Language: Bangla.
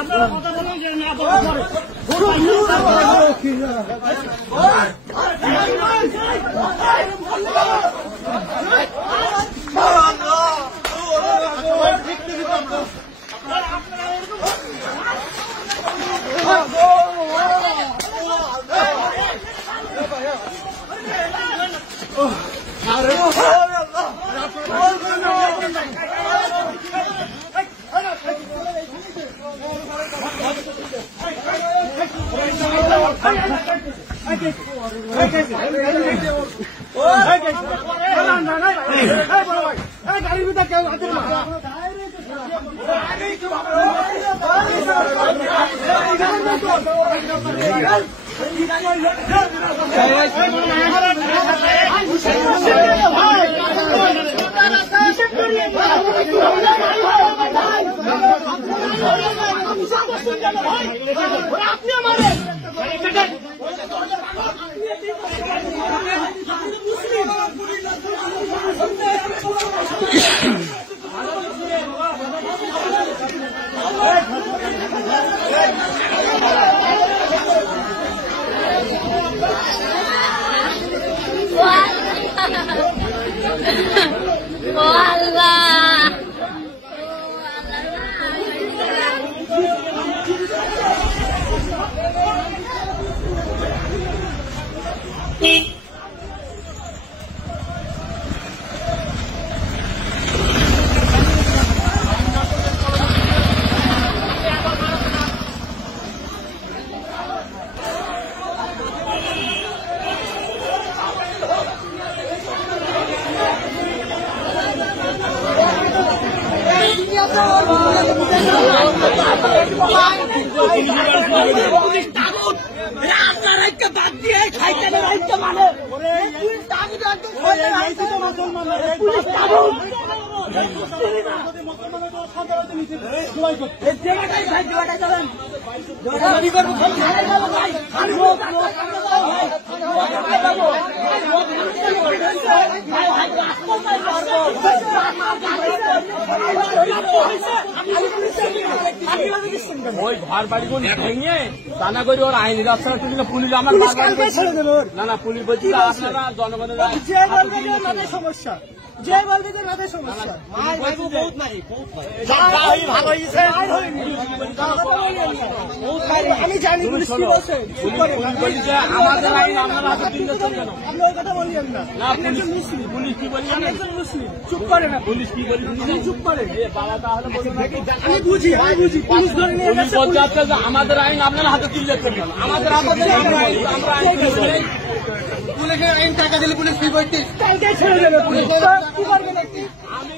আপনারা কথা বলেন যে না গাড়ির ভিতরে কেউ আপনি আমাদের বাদ দিয়ে খাইতে মানে ওই ঘর বাড়ি ভেঙে টানা করে ওর আইনি রাস্তা পুলিশ আমার না না পুলিশ বলছি আপনারা জনগণের সমস্যা যে বলতে যে নাদের সমস্যা আমি জানি পুলিশ কি বলছে আমাদের আইন আপনারা হাতে তুলে কেন আপনি ওই কথা বললেন না পুলিশ কি বলছেন একজন মুসলিম চুপ করে না পুলিশ কি বলছে চুপ করে বাবা তাহলে আমি বুঝি পুলিশ ধরে নিয়ে গেছে আমাদের আইন আপনারা হাতে তুলে কেন আমাদের আমরা আইন পুলিশের আইন টাকা দিলে পুলিশ কি করতে ছেড়ে দেবে পুলিশ কি করবে নাকি